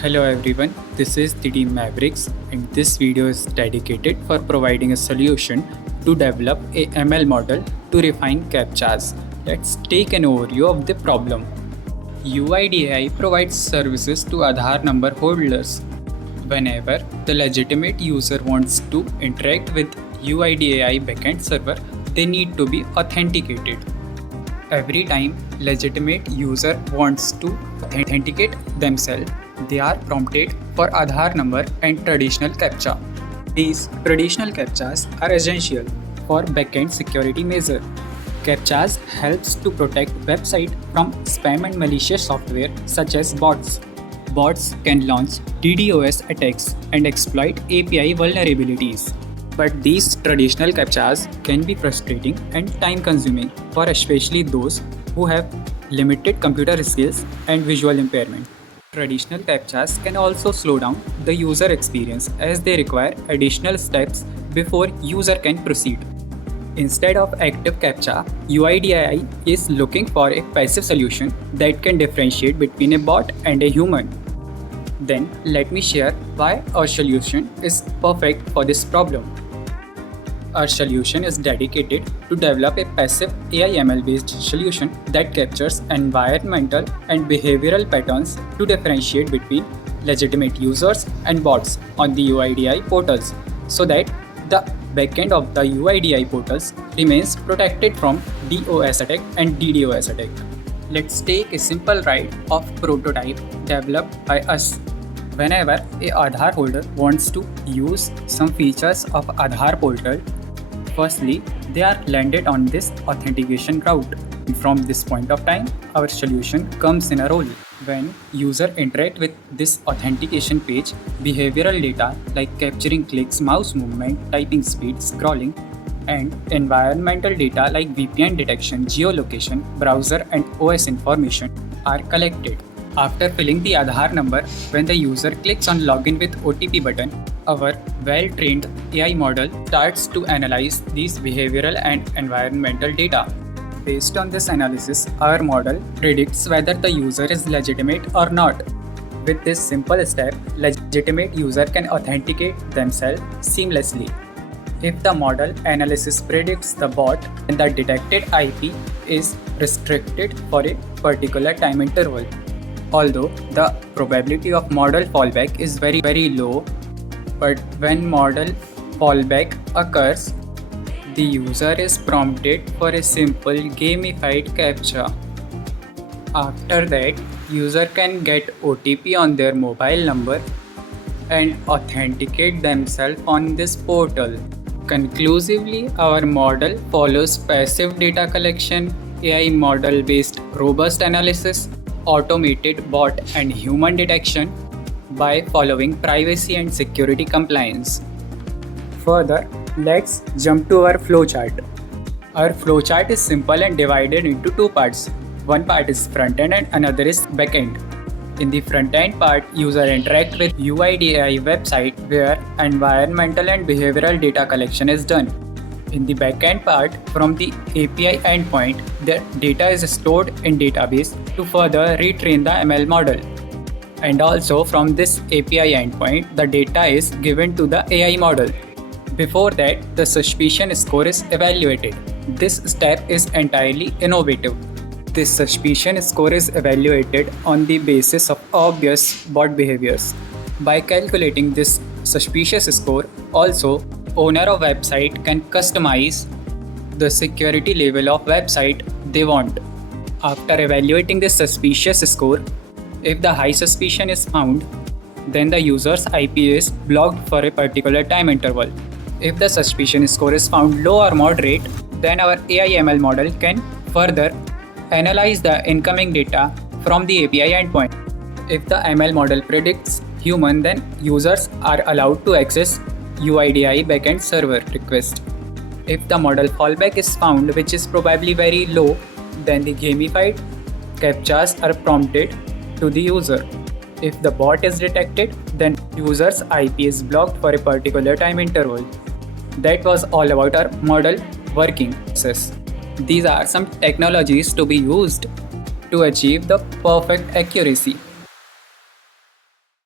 Hello everyone, this is the Team Mavericks and this video is dedicated for providing a solution to develop a ML model to refine CAPTCHAs. Let's take an overview of the problem. UIDAI provides services to Aadhaar number holders. Whenever the legitimate user wants to interact with UIDAI backend server, they need to be authenticated. Every time legitimate user wants to authenticate themselves, they are prompted for Aadhaar number and traditional CAPTCHA. These traditional CAPTCHAs are essential for backend security measure. CAPTCHAs helps to protect website from spam and malicious software such as bots. Bots can launch DDoS attacks and exploit API vulnerabilities. But these traditional CAPTCHAs can be frustrating and time-consuming for especially those who have limited computer skills and visual impairment. Traditional CAPTCHAs can also slow down the user experience as they require additional steps before user can proceed. Instead of active CAPTCHA, UIDAI is looking for a passive solution that can differentiate between a bot and a human. Then let me share why our solution is perfect for this problem. Our solution is dedicated to develop a passive AI/ML based solution that captures environmental and behavioral patterns to differentiate between legitimate users and bots on the UIDAI portals so that the backend of the UIDAI portals remains protected from DOS attack and DDoS attack. Let's take a simple ride of prototype developed by us. Whenever a Aadhaar holder wants to use some features of Aadhaar portal, firstly, they are landed on this authentication route. From this point of time, our solution comes in a role. When user interact with this authentication page, behavioral data like capturing clicks, mouse movement, typing speed, scrolling, and environmental data like VPN detection, geolocation, browser, and OS information are collected. After filling the Aadhaar number, when the user clicks on Login with OTP button, our well-trained AI model starts to analyze these behavioral and environmental data. Based on this analysis, our model predicts whether the user is legitimate or not. With this simple step, legitimate user can authenticate themselves seamlessly. If the model analysis predicts the bot, then the detected IP is restricted for a particular time interval. Although the probability of model fallback is very low, but when model fallback occurs, the user is prompted for a simple gamified CAPTCHA. After that, user can get OTP on their mobile number and authenticate themselves on this portal. Conclusively, our model follows passive data collection, AI model based robust analysis, automated bot and human detection by following privacy and security compliance. Further, let's jump to our flowchart. Our flowchart is simple and divided into two parts. One part is front end and another is back end. In the front end part, user interact with UIDAI website where environmental and behavioral data collection is done. In the backend part, from the API endpoint, the data is stored in database to further retrain the ML model. And also from this API endpoint, the data is given to the AI model. Before that, the suspicion score is evaluated. This step is entirely innovative. This suspicion score is evaluated on the basis of obvious bot behaviors. By calculating this suspicious score, also, owner of website can customize the security level of website they want. After evaluating this suspicious score, if the high suspicion is found, then the user's IP is blocked for a particular time interval. If the suspicion score is found low or moderate, then our AI/ML model can further analyze the incoming data from the API endpoint. If the ML model predicts human, then users are allowed to access UIDAI backend server request. If the model fallback is found, which is probably very low, then the gamified CAPTCHAs are prompted to the user. If the bot is detected, then user's IP is blocked for a particular time interval. That was all about our model working process. These are some technologies to be used to achieve the perfect accuracy.